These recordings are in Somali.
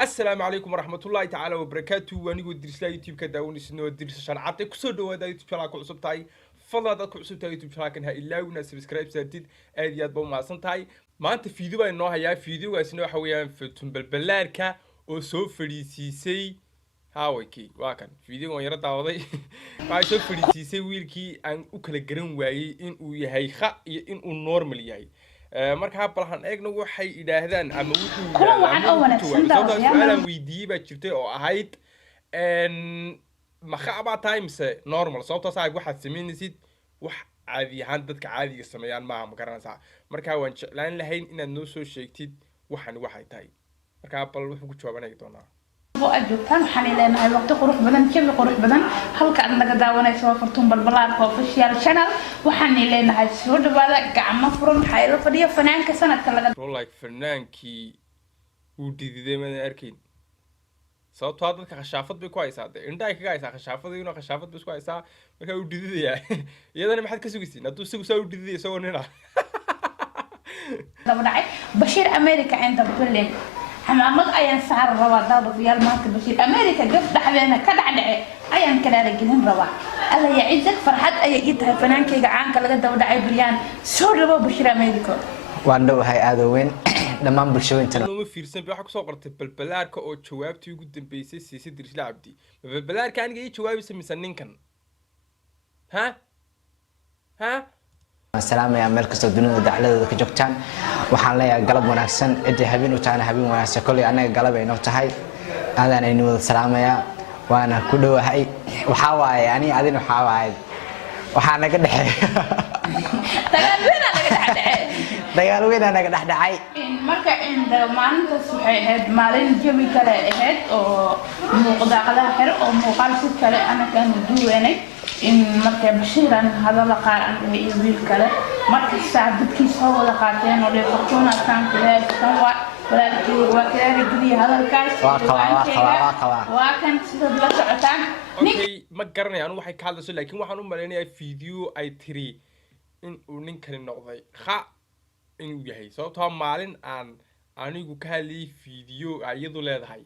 السلام عليكم ورحمة الله تعالى وبركاته وانيقو درس لا يوتيوب كداوني سنو درس شرعاتي كسو دوادا يوتيوب شراكو عصب تاي فضلا دادكو عصب تاي يوتيوب شراكن ها إلا ونا سبسكرايب ساديد آديات بو معصن تاي ما انت فيديو باي نوها يا فيديو واسنو حويان في تنبالبلاركا او سو فريسيسي هاويكي واكن فيديو وان يرد عوضي واي سو فريسيسي ويلكي ان اوكلا جرن واي ان او يهي خا ان او نورمال يهي marka balahan eegno waxay idaahdaan ama wuxuu yiraahdaa su'aalan weydiiyay baa jirtay oo ahayd ma khaba times normal sababtoo ah waxaad sameynaysid wax caadi ahaan dadka caadiga sameeyaan ma garanaysaa marka waan jeclaan lahayn inaad noo soo sheegtid waxay tahay marka bal wuxuu ku jawaabanay doonaa وأجوبتان وحني لنا هاي وقت قروح بدن كم قروح بدن هل كان لقى داونا سوا فرتون بالبلاد كوفيشيال شانل وحني لنا هاي سود بالك قام فرن حيل فدي فنان كسنة كلا والله فنان كي ودي من أركين صوت هذا كخشافة بكويس هذا أنت أيك كويس خشافة دي خشافة بس كويس هذا بكا ودي يا يلا أنا ما حد كسويسي نتو سو ودي سو هنا بشير أمريكا عند بتولين حمامك أيان سعر روا ضابط ريال مارك بشير أمريكا قبل حبينا كدعدع أيان كلا رجلين روا الله يعزك فرحات أي يتها فنان كي عان كلا قد ودعي بريان شو روا بشير أمريكا واندو هاي أدوين لما بلشوين تنا أنا في رسم بيحكوا صقرت بالبلار كأو شواب تيجي قدام بيسي سيسي دريش لعبدي بالبلار كان جاي شواب يسمي سنين كان ها السلام يا مركز الدنيا دعلة كجوكتان وحنا ليا قلب وناسن إدي هبين وتانا هبين وناس كلي أنا قلب إنه تهاي هذا أنا إنه السلام يا وأنا كله هاي وحواي يعني أدين وحواي وحنا كده دقال وين أنا كده دعي marka inda maalinta waxay ahayd maalin jawi kale ahayd oo muuqda qadaha xir oo muuqaal si kale ana kan duwanay in marka bashiran hadal qaar aan iyo wiil kale marka saacadkiisa soo wada qaateen oo ay fartoona kan kale kan walaalkii waa kale gudii hadalkaas waa kan sida la socotaan okay ma garanay anu waxay ka hadlayso laakiin waxaan u maleynayaa video ay tiri in uu nin kale noqday inuu yahay sababtoo maalin aan anigu ka hadlay video ayadu leedahay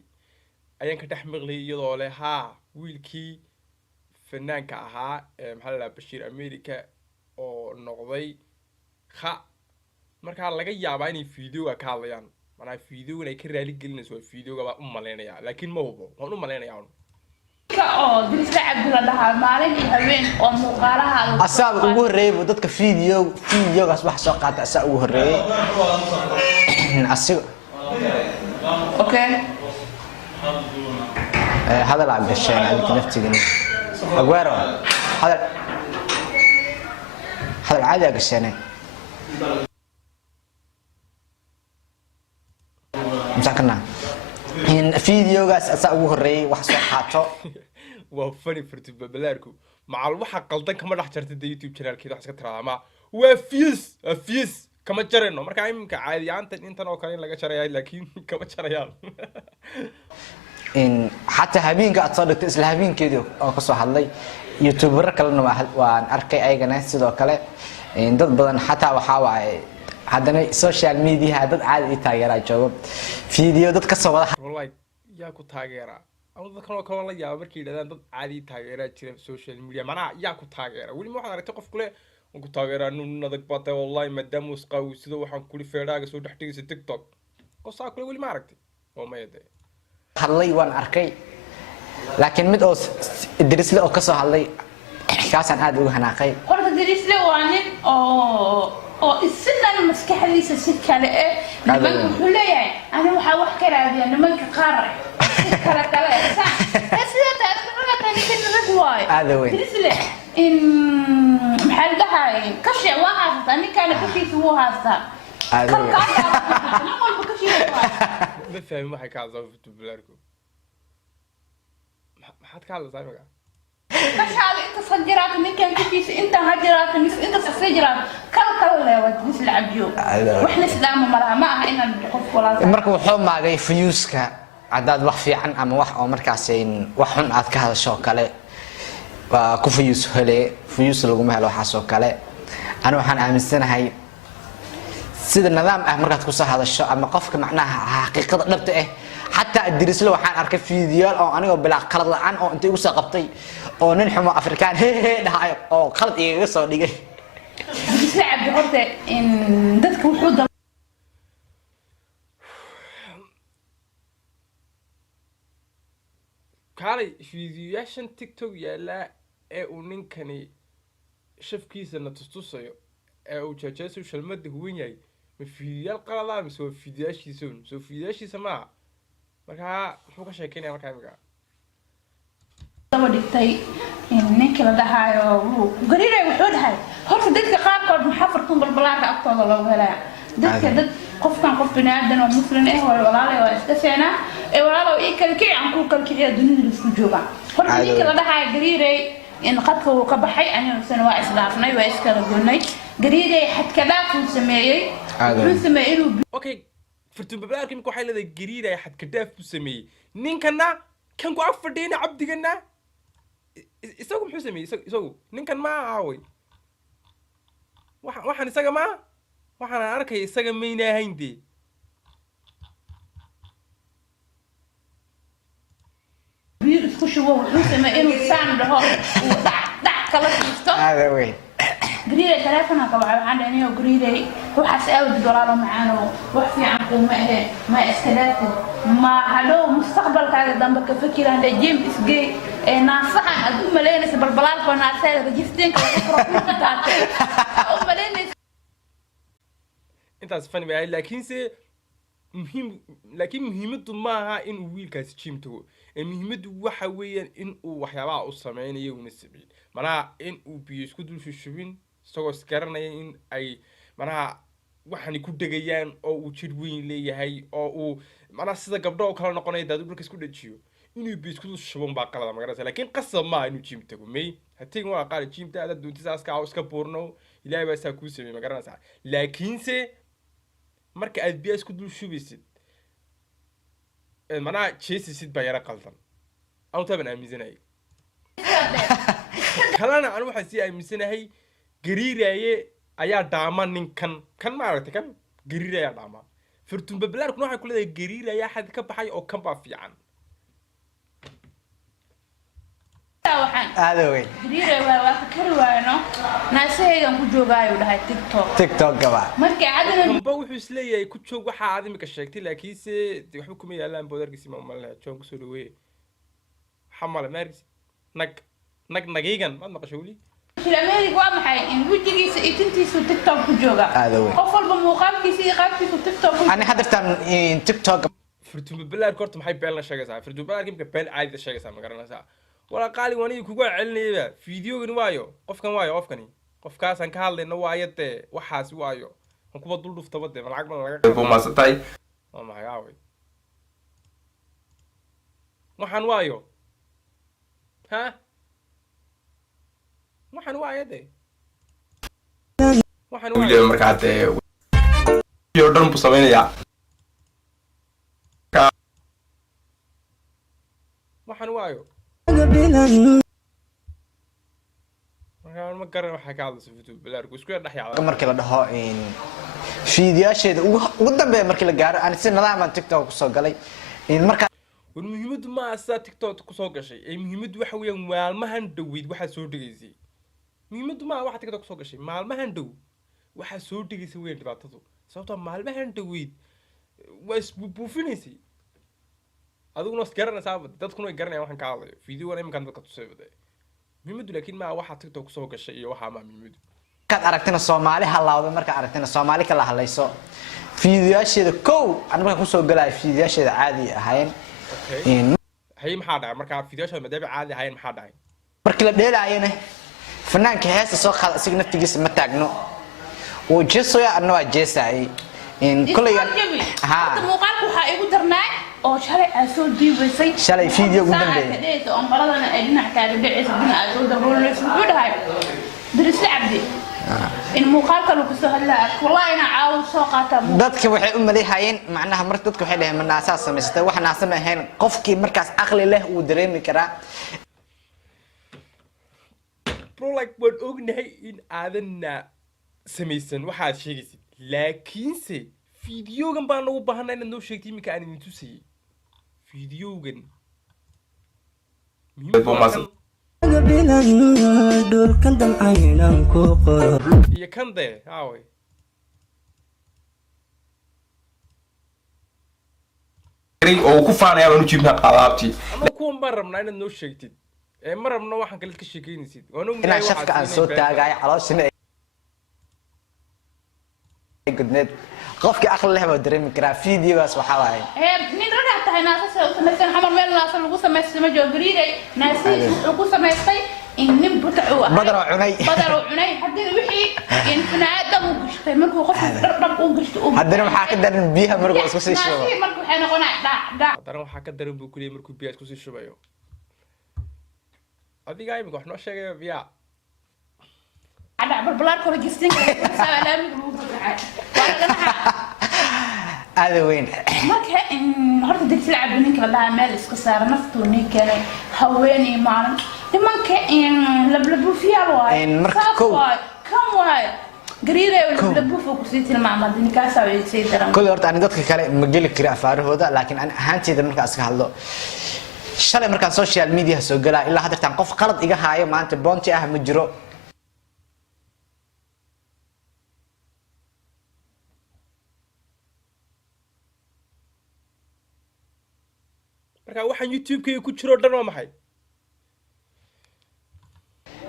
ayaan ka dhex maqlay iyadoo leh wiilkii fanaanka ahaa maxaa la Bashiir America oo noqday marka laga yaabaa inay video ka hadlayaan mana video inay ka raali gelinayso video-ga baa u maleynayaa laakiin ma hubo waan u maleynayaa oo diris la cabdula dhahaa maalin iyo habeen oo muuqaalaha asaab ugu horeeyay dadka videogaas wax soo qaata asaab ugu horeeyay asiga okay هذا لعب بالشين عندك نفتي أقوله هذا عادي أقسنه مسكنا إن فيديو جالس أسويه الري وحصل حاطه وفني فرت ببلاركو مع الواحد قلدان كمان راح شرت اليوتيوب شانل كده حسك ترى ما وفيس كمان شرينا مركا عيم كعادي أنت نوكلين لقى شريان لكن كمان شريان إن حتى هبين قاعد صادق تسل هبين كده أو قصة حلي يوتيوبر كلنا وان أركي أي قناة سيدو كله إن ضد بدن حتى وحاوى هذا السوشيال ميديا هذا عادي تاجر جواب فيديو ضد قصة والله يا كو تاجر أو ضد كانوا يا بركي ضد عادي تاجر في السوشيال ميديا معنا يا كو تاجر واللي ما حدا تقف كله وكو تاجر إنه نضج بطة والله مدام وسقى وسيدو وحن كل فراغ سود تحتاج تيك توك قصة كله واللي ما عرفتي وما يدري هاللي وان أركي لكن مد الدرس له قصة هاللي كاسن هذا هو هناقي قرط الدرس له وانين أو السنة المسكحة لي سكة لإيه نبغى حلية أنا محاول كرادي أنا منك قارئ كلا كلا إنسان بس لا تأثر تاني كده رجواي هذا وين درس له إن محل ده هاي كشة واحد أنا كان كشي سووا هذا هذا وين أنا أقول بكشي واحد ما فاهم واحد كذا في بلاركو ما حد كذا زي ما قال كشال أنت صجرات نكين كيس أنت هجرات نس أنت سجرات كل لا ودرس العبيو وإحنا سلام مرة ما إحنا نقف ولا مركب حوم مع جاي فيوسك عداد وحفي عن أما وح أو مركزين وحن عاد كهذا الشوكلة وكفيوس هلي فيوس اللي جمها لو حاسو كله أنا وحن عامل سنة هاي سيد النظام مركز كوسه هذا الشيء أما قفك معناها حقيقة نبتة حتى الدرسلو waxaan arkay fiidiyool oo aniga bilaa qalad la'aan oo inta igu soo qabtay oo nin xumo afrikaan dhahay oo qalad iga soo dhigay Dirisla cabdi horta in dadku wuxuu kaalay fiidiyoyaashan tiktok yaala ee uu ninkani shafkiisana tustusayo ee uu jajay social media huwan yahay ma fiidiyaal qalada mise waa fiidiyaashiisa soo fiidiyaashiisa maaha markaa muxuu ka sheekeynaya markaa imika daba dhigtay in ninka la dhahayo gariiray wuxuu dhahay horta dadka qaarkood maxaa fartuun balbalaarka agtooda loogu helaya dadka dad qofkan qof bini'aadan oo muslim ah oo walaalay waa iska seenaa ee walaalow ii kala kicin aan ku kala kiciyo dunida la isku jooga horta ninka la dhahayo gariiray in qadka uu ka baxay aniguna waa isdhaafnay waa iskala goynay gariiray xadka dhaaf uu sameeyay wuxuu sameeyay inuu okay fartuun balbalaarka imika waxay leedahay gariiraya xadka dhaaf buu sameeyey ninkana kan ku ag fadhiyana cabdigana isagu muxuu sameeyey isagu ninkan ma aaway waxaan isaga ma waxaan arkay isaga mayna ahayn dee biir isku shubo wuxuu sameeyay inuu saan dhaho uu dhac kala siisto هذا وين gariiray telefoonka waxaa waxaan dhahnay gariiray waxaas aawad walaalo macaan oo wax fiican kuma ahe ma iska dhaafin ma hadhow mustaqbalkaaga dambe ka fikiraan James Gay ee naasahan aad u maleynaysa balbalaalka naasaha registreenka lagu furo ku taatay u maleynaysa intaas fani baa laakiinse muhiimadu maaha in uu wiilkaasi jim tago muhiimadu waxa weeyaan in uu waxyaabaha u sameynayo una sameeyo manaha in uu biyo isku dul shushubin isagoo isgaranaya in ay manaha waxani ku degayaan oo uu jir weyn leeyahay oo uu manaha sida gabdho oo kala noqonaya daadu marka isku dhajiyo inuu biyo isku dul shubon baa qalada magaraysa laakiin qasab maaha inuu jim tago may hatiin waa qaali jimta aad doontisaas ka iska buurno ilaahay baa saa kuu sameeyay magaranaysa laakiinse marka aad biyo isku dul shubisid manaha jeesisid baa yara qaldan anu taban aaminsanahay kalena anu waxaan sii aaminsanahay gariiraaye ayaa dhaama ninkan kan maaragtay kan gariir ayaa dhaama fartuun balbalaarkuna waxay ku leedahay gariir ayaa xad ka baxay oo kan baa fiican هذا وين gariiray waa fikir waano naasahaygan ku joogaayo dhahay تيك توك كمان markii cadana kamba wuxuu isleeyahay ku joog waxa aad imika sheegtay laakiinse waxba kuma yaalaan boodarkiisi ma maleh joon kusoo dhaweeye xamale maarkiisi nagaygan maad maqashay weli America waa maxay in wajigiisa iyo tintiisa TikTok ku jooga qof walba muuqaalkiisa iyo qaabkiisa TikTok أنا حضرت عن تيك توك fartuun balbalaarka horta maxay been la sheegaysaa fartuun balbalaarka imika been caadi la sheegaysaa ma garanaysaa wala qaali wani kugu celinayba fiidiyogan waayo qofkani qofkaasaan ka hadlayna waayade waxaas waayo aan kuba dul dhuftaba de lacag badan laga qabo maasatay waa maxay aaway waxaan waayo ha waxaan waayade waxaan waayo markaa de iyo dhan buu sameynaya waxaan waayo ma garan waxa ka hadlayso fartuun balbalaarku isku dhex yaacay markii la dhaho in fiidiyoasheeda ugu dambeeya markii la gaaro aan si nidaam ah TikTok ku soo galay in marka muhiimadu ma asa TikTok ku soo gashay muhiimadu waxa weeyaan maalmahan dhaweyd waxa soo dhigaysay muhiimadu ma waxa TikTok ku soo gashay maalmahan dhaw waxa soo dhigaysay weyn dhibaatadu sababtoo maalmahan dhaweyd waa isbuufinaysay adiguna is garanaysaa dadkuna way garanayaan waxaan ka hadlayo fiidiyogan iminkan dadka tusay baday muhiimadu laakiin ma waxa TikTok ku soo gashay iyo waxa ma muhiimadu markaad aragtina Soomaali halaawda markaad aragtina Soomaali kala hadlayso fiidiyoasheeda kow aan markaa ku soo galay fiidiyoasheeda caadi ahayn in hay maxaa dhacay markaa fiidiyoasheeda madaba caadi ahayn maxaa dhacay markii la dheelaayeen fanaanka heesta soo qaad sig naftigiisa ma taagno oo jeesoya anna waa jeesay in kulay ha muuqaalku waxa igu darnaa oo shalay aan soo diibaysay shalay fiidiyoo ugu dambeeyay oo qaladana ay dhinac kale dhicayso dhinac soo dabooleyso wuxuu dhahay dirisla cabdi in muuqaalka lagu soo hadlaa wallahi ina caaw soo qaata dadka waxay u maleeyeen macnaha marka dadku waxay leeyahay manaasaa samaystay wax naasama ahayn qofkii markaas aqli leh uu dareemi karaa bro like waan ognahay in aadanna samaysan waxaad sheegaysid laakiinse fiidiyogan baan ugu baahanaa inaad noo sheegtay iminka aan idin tusayay fiidiyowgan dhulkan damcaynan ku qoro iyo kan dee aaway oo ku faanaya baan u jiibnaa qaadaabtii ama kuwan baan rabnaa inaad noo sheegtid ma rabno waxaan kale ka sheekeynaysid inaan shafka aan soo taagayo calooshina gudneed qofkii aqli leh baa dareemi karaa fiidiyogaas waxaa waaye nin ragaa tahay naasasa u samaysan xamar meel naasa lagu samaystay ma joogo gariiday naasihiis wuxuu ku samaystay in nin butacu ah badar oo cunay haddii wixii in finaadam u gashtay markuu qofku dhab u gashto haddana waxaa ka daran biyaha markuu isku sii shubo naasihi markuu waxay noqonaa dhac haddana waxaa ka daran buu kuleeyay markuu biyaha isku sii shubayo adiga imika wax noo sheegaya biyaha ada balbalaar kala gistin salaami lagu gacay aada weyn marka horta digsi lacab ninka la meel iska saar naftu ninkan haweeney maalin nimanka lablabu fiyaal waay marka kow kan waay gariiray lablabu ku sii tilmaamad ninkaas ay sii daran kulli horta ani dadka kale ma geli kari afaarahooda laakiin aan ahaanteeda marka iska hadlo shalay markaan social media soo galaa ilaa hadda qof qalad iga haayo maanta boonti ah ma jiro marka waxaan youtube-kayga ku jiro dhan waa maxay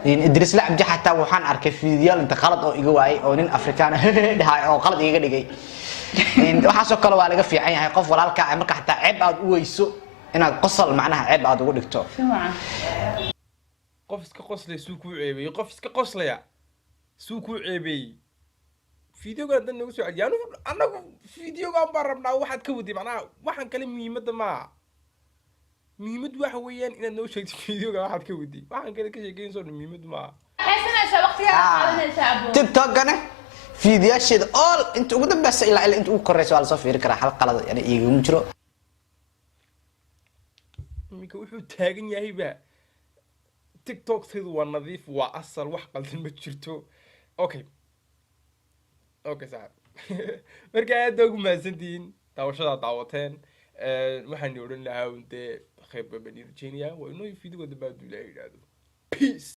idris lacabdi xataa waxaan arkay fiidiyaal inta qalad oo iga waayay oo nin afrikaan dhahay oo qalad iga dhigay waxaasoo kale waa laga fiican yahay qof walaalka ah marka xataa ceeb aad u weyso inaad qosol macnaha ceeb aad ugu dhigto qof iska qoslay suu kuu ceebeeyey qof iska qoslaya suu kuu ceebeeyey fiidiyogaan dan nagu soo celiya anagu fiidiyogaan baan rabnaa waxaad ka wadi macnaha waxaan kale muhiimadda maaha muhiimad waxa weeyaan inaad noo sheegto fiidiyoga waxaad ka wadi waxaan kale ka sheekeynayso muhiimad maaha tiktokana fiidiyaasheeda all inta ugu dambeysa ilaa inta ugu koreysa waa lasoo fiiri karaa hal qalad yani iguma jiro iminka wuxuu taagan yahayba tiktokteedu waa nadiif waa asal wax qaldan ma jirto okay saaxib marka aad ugu mahadsantihiin daawashada daawateen waxaan odhan lahaa dee khayr baan idin rajeynayaa waa inoo fiidiyowga dambe hadduu ilaahay yidhaahdo peace